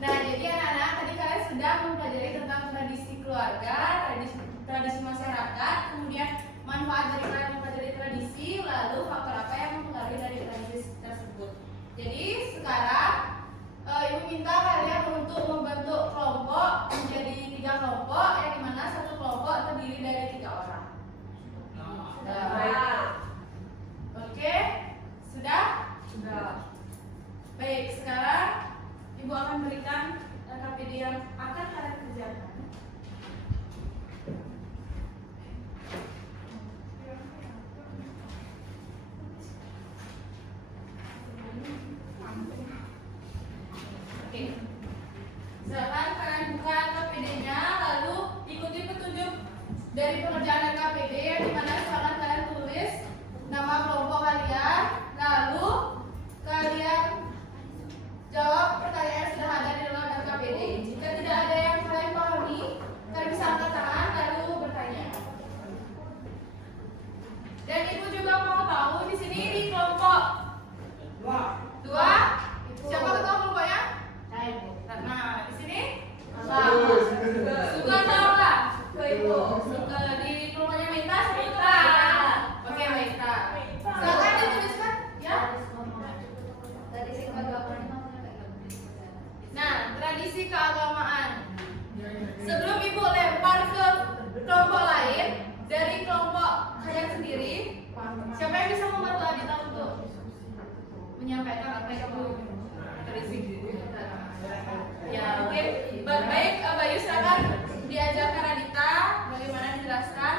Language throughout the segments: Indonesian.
Nah, jadi anak-anak tadi kalian sudah mempelajari tentang tradisi keluarga, tradisi masyarakat, kemudian manfaat dari kalian mempelajari tradisi, lalu faktor apa yang mempengaruhi dari tradisi tersebut. Jadi sekarang Ibu minta kalian untuk membentuk kelompok menjadi 3 kelompok, yang dimana satu kelompok terdiri dari 3 orang. Sudah. Oke, sudah? Sudah. Baik, sekarang Ibu akan berikan KPD yang akan kalian kerjakan. Oke. Silakan kalian buka KPD-nya, lalu ikuti petunjuk dari pengerjaan KPD, yang dimana silakan kalian tulis nama kelompok kalian, lalu kalian jawab pertanyaan yang sudah ada di dalam KPD. Jika tidak ada yang kalian pahami, kalian bisa angkat tangan lalu bertanya. Dan Ibu juga mau tahu di sini di kelompok 2. Siapa ketua kelompoknya? Nah, di sini? Suka atau enggak? Ibu. Suka. Di kelompoknya Meta, Suka. Oke, Meta. Silakan dituliskan, ya. Nah, tradisi keagamaan. Sebelum Ibu lempar ke kelompok lain, dari kelompok kalian sendiri, siapa yang bisa membantu Adita untuk menyampaikan apa yang Ibu tradisi? Ya, oke. Baik, Bayu silakan diajarkan Adita bagaimana dijelaskan.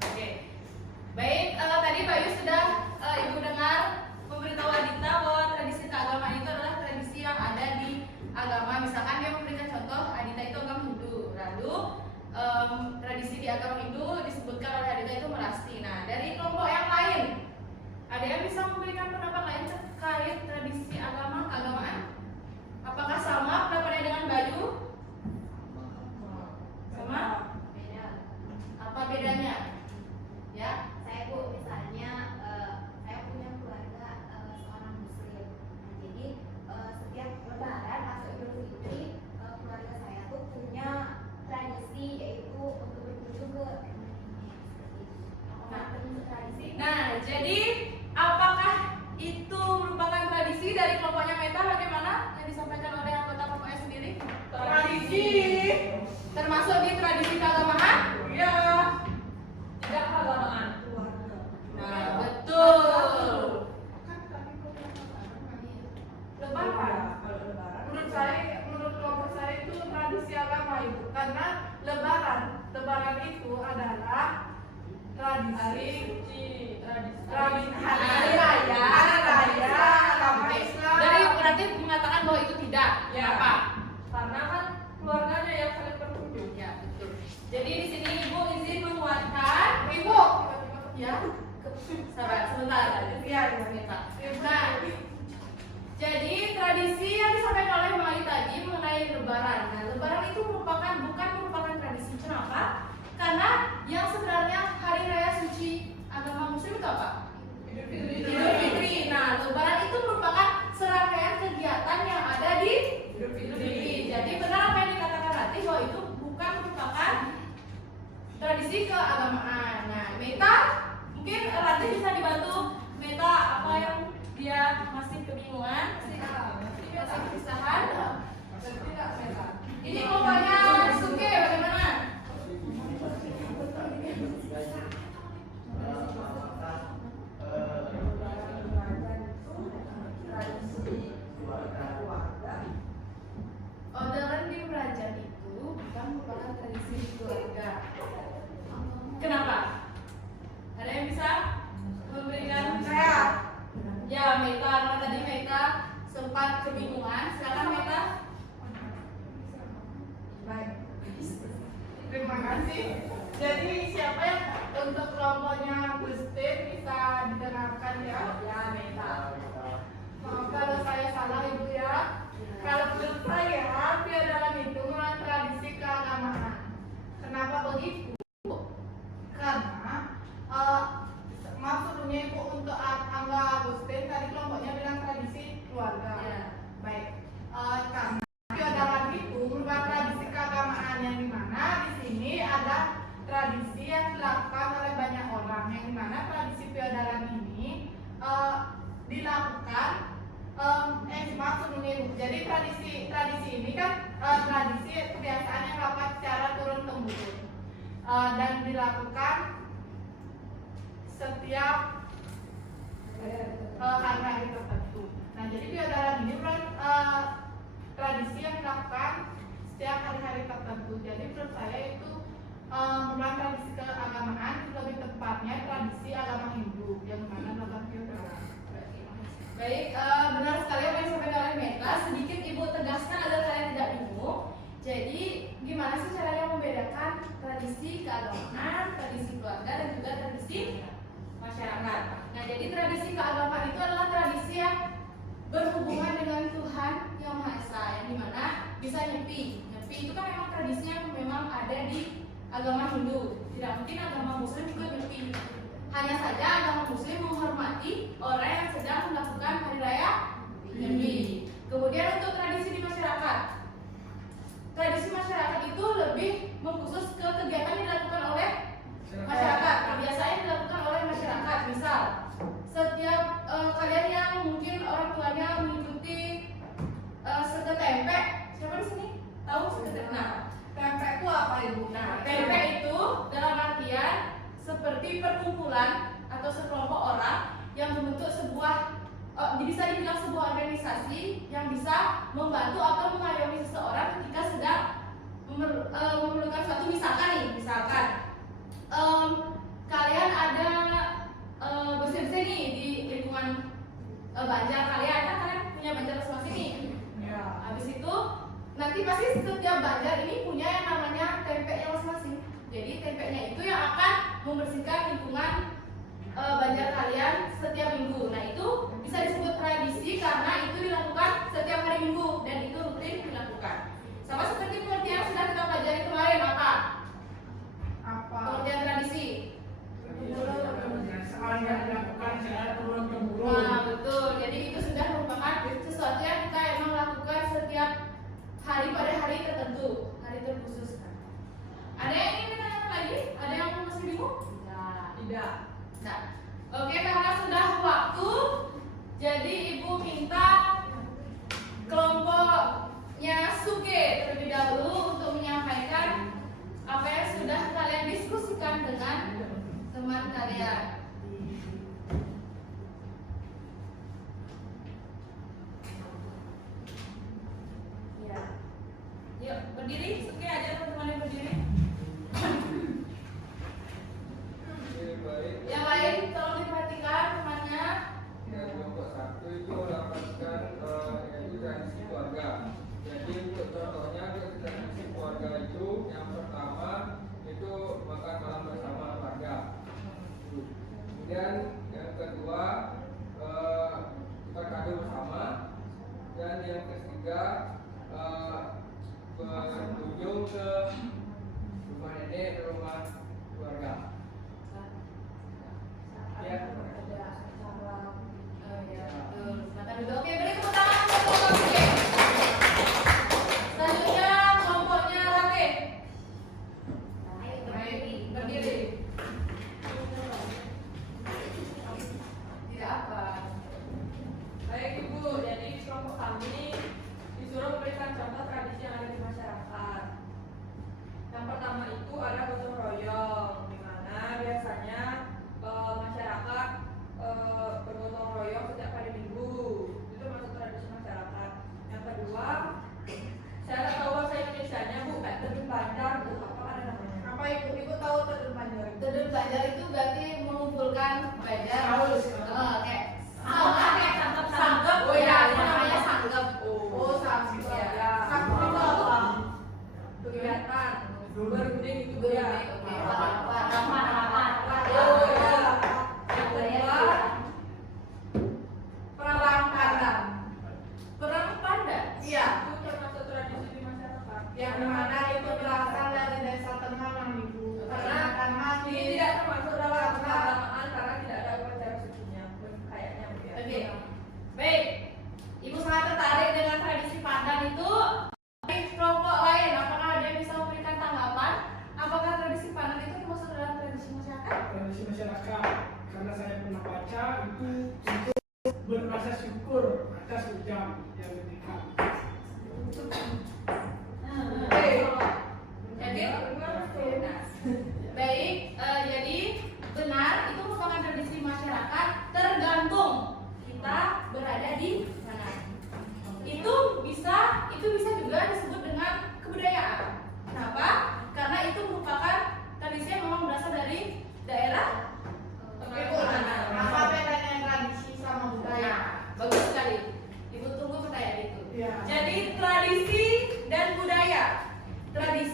Oke. Baik, tadi Bayu sudah Ibu dengar memberitahu Adita bahwa tradisi keagamaan itu adalah tradisi yang ada di agama. Misalkan dia memberikan contoh, Adita itu agama Hindu. Lalu tradisi di agama Hindu disebutkan oleh Adita itu merasti. Nah, dari kelompok yang lain, ada yang bisa memberikan pendapat lain terkait tradisi keagamaan? Apakah sama pendapatnya dengan Bayu? Sama? Beda. Apa bedanya? Ya, Saya Bu, misalnya saya punya keluarga seorang muslim. Nah, jadi setiap lebaran atau Idul Fitri keluarga saya tuh punya tradisi yaitu untuk berkunjung ke tradisi. Nah, jadi apakah itu merupakan tradisi dari kelompoknya Meta? Bagaimana yang disampaikan oleh anggota kelompoknya sendiri? Tradisi. Termasuk di tradisi keagamaan? Iya. Tidak keagamaan. Nah, betul. Lebaran. Menurut kelompok saya itu tradisi agama Ibu, karena Lebaran itu adalah tradisi hari raya agama Islam. Dari berarti mengatakan bahwa itu tidak. Ya. Apa? Karena kan keluarganya yang saling berkunjung. Ya, betul. Jadi di sini Ibu izin menguatkan. Ibu, Ya. Sabar sebentar. Iya. Nah, jadi tradisi yang disampaikan oleh Mali tadi mengenai Lebaran. Nah, Lebaran itu bukan merupakan tradisi. Kenapa? Karena yang sebenarnya hari raya suci agama Muslim itu apa? Idul Fitri. Nah, Lebaran itu merupakan serangkaian kegiatan yang ada di Idul Fitri. Jadi benar apa yang dikatakan Rati bahwa itu bukan merupakan tradisi keagamaan. Nah, Meta, mungkin Rati bisa dibantu Meta apa yang dia masih kebingungan, masih kesusahan. Ini kelompoknya Suke bagaimana? Terima kasih. Jadi siapa yang untuk kelompoknya Gustin bisa didengarkan ya? Ya, Meta. Maaf kalau saya salah ibu ya. Kalau menurut saya piadaran itu merupakan tradisi keagamaan. Kenapa begitu? Karena maksudnya ibu untuk Angga Agustin tadi kelompoknya bilang tradisi keluarga. Ya. Baik. Karena piadaran itu merupakan tradisi keagamaan yang dimana di sini ada tradisi yang dilakukan oleh banyak orang yang dimana tradisi piadaran ini dilakukan maksudnya ibu. Jadi tradisi ini kan tradisi kebiasaan yang dilakukan secara turun temurun dan dilakukan setiap hari-hari tertentu. Nah, jadi piadaran ini merupakan tradisi yang dilakukan setiap hari-hari tertentu. Jadi menurut saya itu merupakan tradisi keagamaan, lebih tepatnya tradisi agama Hindu yang mana melakukan piadaran. Baik, benar sekali apa yang disampaikan oleh Meta. Sedikit ibu tegaskan agar kalian tidak bingung. Jadi gimana sih caranya membedakan tradisi keagamaan, tradisi keluarga, dan juga tradisi masyarakat. Nah, jadi tradisi keagamaan itu adalah tradisi yang berhubungan dengan Tuhan Yang Maha Esa, yang dimana bisa nyepi. Nyepi itu kan memang tradisi yang memang ada di agama Hindu. Tidak mungkin agama Muslim juga nyepi. Hanya saja agama Muslim menghormati orang yang sedang melakukan hari raya Nyepi. Kemudian untuk tradisi di masyarakat, tradisi masyarakat itu lebih mengkhusus ke kegiatan yang dilakukan oleh masyarakat. Kebiasaan yang dilakukan oleh masyarakat. Misal, setiap kalian yang mungkin orang tuanya mengikuti seke tempe, siapa di sini tahu seke tempe? Nah, tempe itu apa ibu? Nah, tempe itu dalam artian seperti perkumpulan atau sekelompok orang yang membentuk sebuah bisa dibilang sebuah organisasi yang bisa membantu atau mengayomi seseorang ketika sedang memerlukan suatu. Misalkan kalian ada bersih-bersih nih di lingkungan Banjar kalian, kan kalian punya Banjar masing-masing nih. Ya. Habis itu nanti pasti setiap Banjar ini punya yang namanya tempenya masing-masing. Jadi tempenya itu yang akan membersihkan lingkungan Banjar kalian setiap minggu. Nah, itu bisa disebut tradisi karena itu dilakukan setiap hari Minggu dan itu rutin dilakukan. Sama seperti pengertian yang sudah kita pelajari kemarin, apa? Pengertian tradisi. Nah, betul. Jadi itu sudah merupakan sesuatu yang kita emang lakukan setiap hari pada hari tertentu, hari terkhusus. Ada yang ingin ditanyakan lagi? Ada yang masih bingung? Tidak. Nah, oke, karena sudah waktu, jadi ibu minta kelompoknya Suke terlebih dahulu untuk menyampaikan apa yang sudah kalian diskusikan dengan teman kalian. Ya, yuk berdiri, Suke aja teman-teman yang berdiri. Yang lain tolong diperhatikan temannya. Ya, kelompok satu itu mendapatkan yaitu tradisi keluarga. Jadi untuk contohnya tradisi keluarga itu yang pertama itu makan malam bersama keluarga. Kemudian yang kedua kita kado bersama. Dan yang ketiga berkunjung ke rumah nenek ke rumah keluarga. Ya. Oke, beri tepuk tangan untuk kelompok Suke. Selanjutnya kelompoknya Rate. Baik, berdiri. Tidak apa. Baik Ibu, jadi kelompok kami disuruh memberikan contoh tradisi yang ada di masyarakat.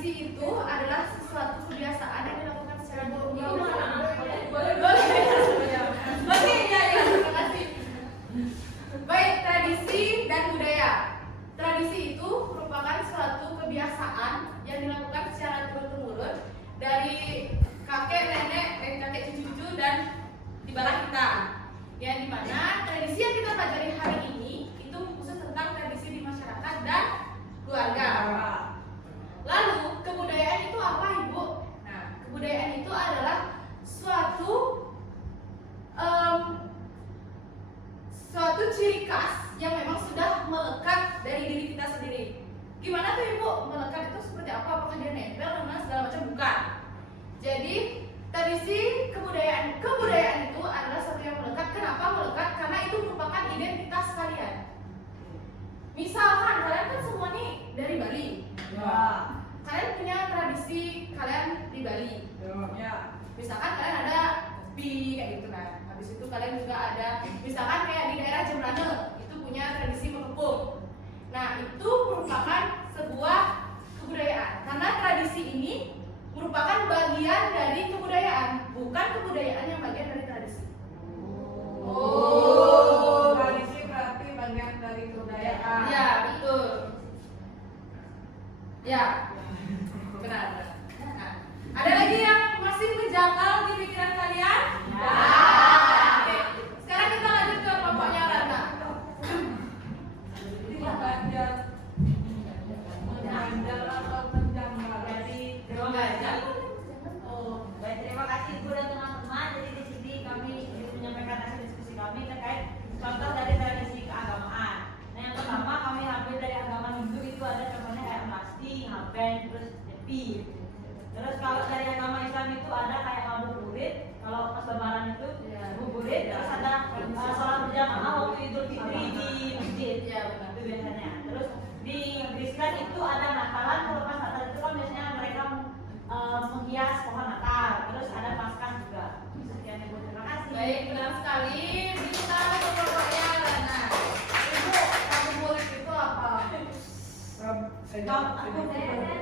tradisi itu adalah sesuatu kebiasaan yang dilakukan secara turun-temurun. Oke, ya, terima kasih. Baik, tradisi dan budaya. Tradisi itu merupakan suatu kebiasaan yang dilakukan secara turun-temurun dari kakek nenek, kakek cucu-cucu dan di bawah kita. Yang dimana tradisi yang kita pelajari hari ini itu khusus tentang tradisi di masyarakat dan keluarga. Lalu kebudayaan itu apa, Ibu? Nah, kebudayaan itu adalah suatu ciri khas yang memang sudah melekat dari diri kita sendiri. Gimana tuh, Ibu? Melekat itu seperti apa? Apakah dia nempel dan segala macam? Bukan. Jadi tradisi kebudayaan itu adalah sesuatu yang melekat. Kenapa melekat? Karena itu merupakan identitas kalian. Misalkan kalian kan semua nih dari Bali. Ya. Kalian punya tradisi kalian di Bali. Ya. Misalkan kalian ada kopi kayak gitu kan. Habis itu kalian juga ada misalkan kayak di daerah Jembrane itu punya tradisi mengepung. Nah, itu merupakan sebuah kebudayaan. Karena tradisi ini merupakan bagian dari kebudayaan, bukan kebudayaan yang bagian dari tradisi. Oh, tradisi berarti bagian dari kebudayaan. Ya, betul. Ya, benar. Nah, ada lagi yang masih menjangkau di pikiran kalian? Ya. Oke. Sekarang kita lanjut ke kelompoknya Rana. Mengganjal atau menjangkau dari Mengganjal. Oh, baik, terima kasih Ibu dan teman-teman. Jadi di sini kami menyampaikan hasil diskusi kami terkait contoh dari tradisi keagamaan. Nah, yang pertama kami ambil dari agama Hindu itu ada contohnya kayak Masti, Ngaben, terus Depi. Terus kalau dari agama Islam itu ada kayak ngabuburit, kalau pas Lebaran itu ngabuburit, terus ada sholat berjamaah waktu Idul Fitri di masjid. Ya, benar. Itu biasanya. Terus di Kristen itu ada Natalan, kalau pas Natal itu kan biasanya mereka menghias pohon Natal. Terus ada Paskah juga. Sekian Ibu, terima kasih. Baik, benar sekali. Kita ke kelompoknya Rana. Ibu, ngabuburit itu apa?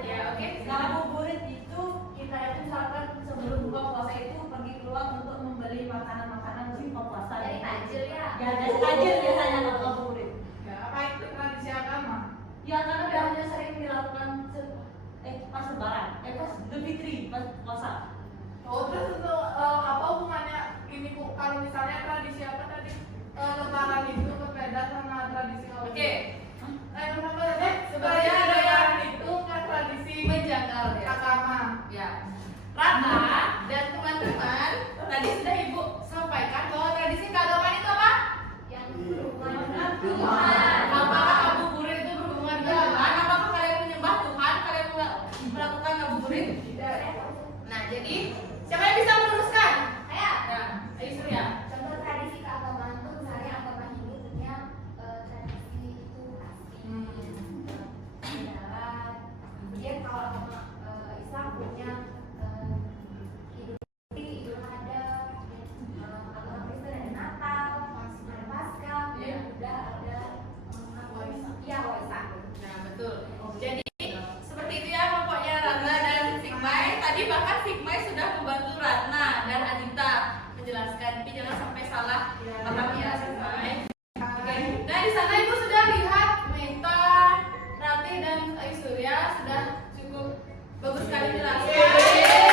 Ya, oke. Ngabuburit itu kita itu misalkan sebelum buka puasa itu pergi keluar untuk membeli makanan-makanan untuk buka puasa. Dari takjil ya. Ya, dari takjil biasanya kalau ngabuburit. Ya, apa itu tradisi agama? Ya, karena biasanya sering dilakukan pas Lebaran, pas Idul Fitri, pas puasa. Oh, terus untuk apa hubungannya ini Bu? Kalau misalnya tradisi apa tadi? Lebaran itu berbeda sama tradisi ngabuburit. Oke. Sebenarnya lebaran itu kan tradisi Menjangkau ya. agama. Ya. Rana dan teman-teman tadi sudah Ibu sampaikan bahwa tradisi keagamaan itu apa? Yang berhubungan dengan Tuhan. Apakah ngabuburit itu berhubungan dengan Tuhan? Apakah kalian menyembah Tuhan? Kalian melakukan ngabuburit? Tidak. Nah, jadi siapa yang bisa meneruskan? Saya. Nah, ayo Surya. Contoh tradisi keagamaan tuh misalnya agama Hindu punya tradisi itu pasti jalan. Kemudian kalau agama Islam punya Idul Fitri, Idul Adha, agama Kristen ada Natal, ada Paskah, Iya. dan Buddha ada Waisak. Waisak. Nah, betul. Jadi seperti itu ya pokoknya Rana dan Sigmai. Tadi bahkan Sigmai sudah membantu Rana dan Adita menjelaskan. Tapi jangan sampai salah paham ya Sigmai. Oke. Nah, di sana Ibu sudah lihat Meta, Rati dan Aisurya sudah cukup bagus sekali jelaskan.